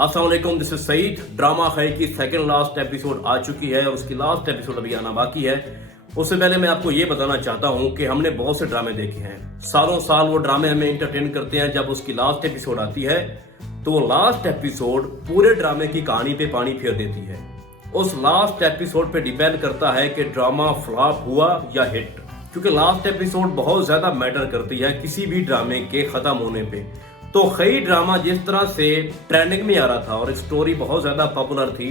अस्सलाम वालेकुम, this is Saeed. Drama खैर की सेकंड लास्ट एपिसोड आ चुकी है और उसकी लास्ट एपिसोड अभी आना बाकी है। उससे पहले मैं आपको ये बताना चाहता हूँ कि हमने बहुत से ड्रामे देखे हैं, सालों साल वो ड्रामे हमें एंटरटेन करते हैं। जब उसकी लास्ट एपिसोड आती है तो वो लास्ट एपिसोड पूरे ड्रामे की कहानी पे पानी फेर देती है। उस लास्ट एपिसोड पे डिपेंड करता है कि ड्रामा फ्लॉप हुआ या हिट, क्योंकि लास्ट एपिसोड बहुत ज्यादा मैटर करती है किसी भी ड्रामे के खत्म होने पे। तो कई ड्रामा जिस तरह से ट्रेंडिंग में आ रहा था और स्टोरी बहुत ज्यादा पॉपुलर थी,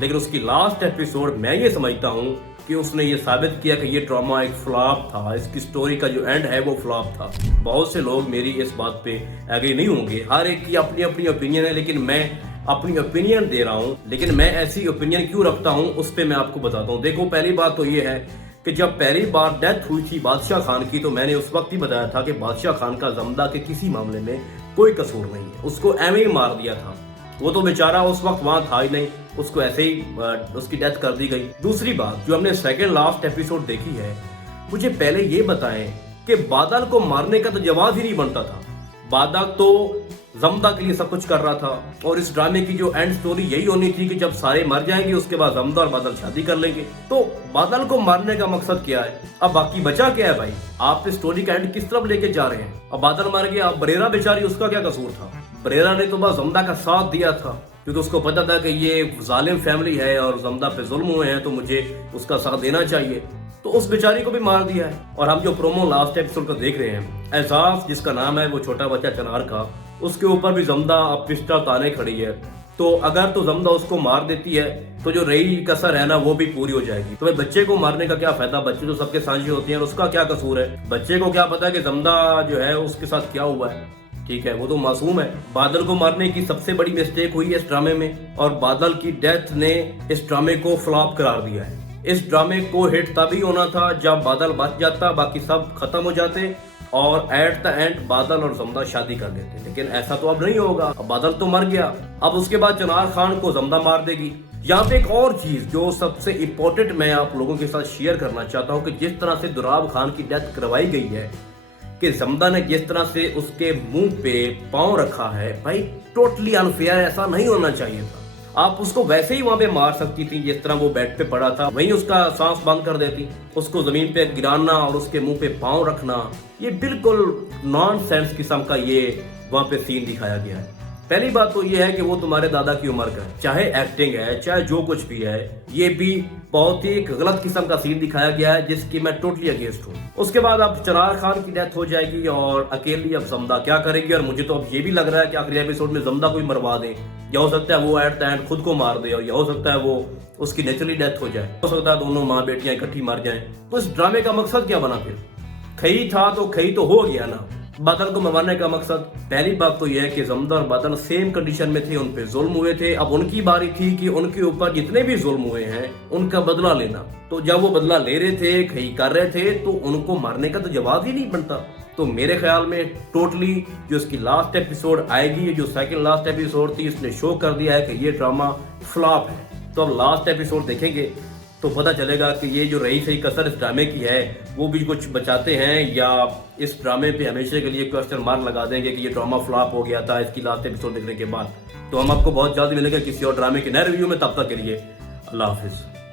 लेकिन उसकी लास्ट एपिसोड मैं ये समझता हूँ कि उसने ये साबित किया कि ये ड्रामा एक फ्लॉप था। इसकी स्टोरी का जो एंड है वो फ्लॉप था। बहुत से लोग मेरी इस बात पे एग्री नहीं होंगे, हर एक की अपनी अपनी ओपिनियन है, लेकिन मैं अपनी ओपिनियन दे रहा हूँ। लेकिन मैं ऐसी ओपिनियन क्यों रखता हूँ उस पर मैं आपको बताता हूँ। देखो, पहली बात तो ये है कि जब पहली बार डेथ हुई थी बादशाह खान की, तो मैंने उस वक्त ही बताया था कि बादशाह खान का जमदा के किसी मामले में कोई कसूर नहीं है, उसको एवं ही मार दिया था। वो तो बेचारा उस वक्त वहां था ही नहीं, उसको ऐसे ही उसकी डेथ कर दी गई। दूसरी बात, जो हमने सेकंड लास्ट एपिसोड देखी है, मुझे पहले ये बताएं कि बादल को मारने का तो जवाब ही नहीं बनता था। बादल तो जमदा के लिए सब कुछ कर रहा था और इस ड्रामे की जो एंड स्टोरी यही होनी थी कि जब सारे मर जाएंगे उसके बाद जमदा और बादल शादी कर लेंगे। तो बादल को मारने का मकसद क्या है? अब बाकी बचा क्या है भाई? आप इस स्टोरी का एंड किस तरफ लेके जा रहे हैं? अब बादल मर गया, अब बरेरा बेचारी, उसका क्या कसूर था? बरेरा ने तो बस जमदा का साथ दिया था क्योंकि उसको पता था कि ये जालिम फैमिली है और जमदा पे जुल्म हुए हैं, तो मुझे उसका साथ देना चाहिए। तो उस बेचारी को भी मार दिया है। और हम जो प्रोमो लास्ट एपिसोड का देख रहे हैं, एहसास जिसका नाम है, वो छोटा बच्चा चनार का, उसके ऊपर भी जमदा अब पिस्टल ताने खड़ी है। तो अगर तो जमदा उसको मार देती है तो जो रही कसर है ना, वो भी पूरी हो जाएगी। तो भाई बच्चे को मारने का क्या फायदा? बच्चे तो सबके साझी होते हैं और उसका क्या कसूर है? बच्चे को क्या पता कि जमदा जो है उसके साथ क्या हुआ है? ठीक है, वो तो मासूम है। बादल को मारने की सबसे बड़ी मिस्टेक हुई है इस ड्रामे में, और बादल की डेथ ने इस ड्रामे को फ्लॉप करार दिया है। इस ड्रामे को हिट तभी होना था जब बादल बच जाता, बाकी सब खत्म हो जाते और एट द एंड बादल और जमदा शादी कर लेते। लेकिन ऐसा तो अब नहीं होगा। अब बादल तो मर गया, अब उसके बाद चनार खान को जमदा मार देगी। यहाँ पे एक और चीज जो सबसे इम्पोर्टेंट मैं आप लोगों के साथ शेयर करना चाहता हूँ कि जिस तरह से दुराब खान की डेथ करवाई गई है, कि जमदा ने जिस तरह से उसके मुंह पे पांव रखा है, भाई टोटली अनफेयर, ऐसा नहीं होना चाहिए था। आप उसको वैसे ही वहां पे मार सकती थी जिस तरह वो बेड पे पड़ा था, वहीं उसका सांस बंद कर देती। उसको जमीन पे गिराना और उसके मुंह पे पांव रखना, ये बिल्कुल नॉनसेंस किस्म का ये वहां पे सीन दिखाया गया है। पहली बात तो ये है कि वो तुम्हारे दादा की उम्र का है, चाहे एक्टिंग है चाहे जो कुछ भी है, ये भी बहुत ही गलत किस्म का सीन दिखाया गया है जिसकी मैं टोटली अगेंस्ट हूँ। उसके बाद अब चनार खान की डेथ हो जाएगी और अकेली अब जमदा क्या करेगी? और मुझे तो अब ये भी लग रहा है कि आखिरी एपिसोड में जमदा को ही मरवा दे, या हो सकता है वो एट द एंड खुद को मार दे, और या हो सकता है वो उसकी नेचुरली डेथ हो जाए, हो सकता है दोनों माँ बेटियां इकट्ठी मर जाएं। तो इस ड्रामे का मकसद क्या बना? फिर खई था तो खई तो हो गया ना। बादल को मरवाने का मकसद, पहली बात तो यह है कि जमदा और बादल सेम कंडीशन में थे, उन पे जुल्म हुए थे। अब उनकी बारी थी कि उनके ऊपर जितने भी जुल्म हुए हैं उनका बदला लेना। तो जब वो बदला ले रहे थे, खई कर रहे थे, तो उनको मारने का तो जवाब ही नहीं बनता। तो मेरे ख्याल में टोटली जो इसकी लास्ट एपिसोड आएगी, जो सेकंड लास्ट एपिसोड थी, इसने शो कर दिया है कि ये ड्रामा फ्लॉप है। तो अब लास्ट एपिसोड देखेंगे तो पता चलेगा कि ये जो रही सही कसर इस ड्रामे की है वो भी कुछ बचाते हैं, या इस ड्रामे पे हमेशा के लिए क्वेश्चन मार्क लगा देंगे कि ये ड्रामा फ्लॉप हो गया था इसकी लास्ट एपिसोड देखने के बाद। तो हम आपको बहुत जल्द मिलेंगे किसी और ड्रामे के नए रिव्यू में। तब तक के लिए अल्लाह हाफिज।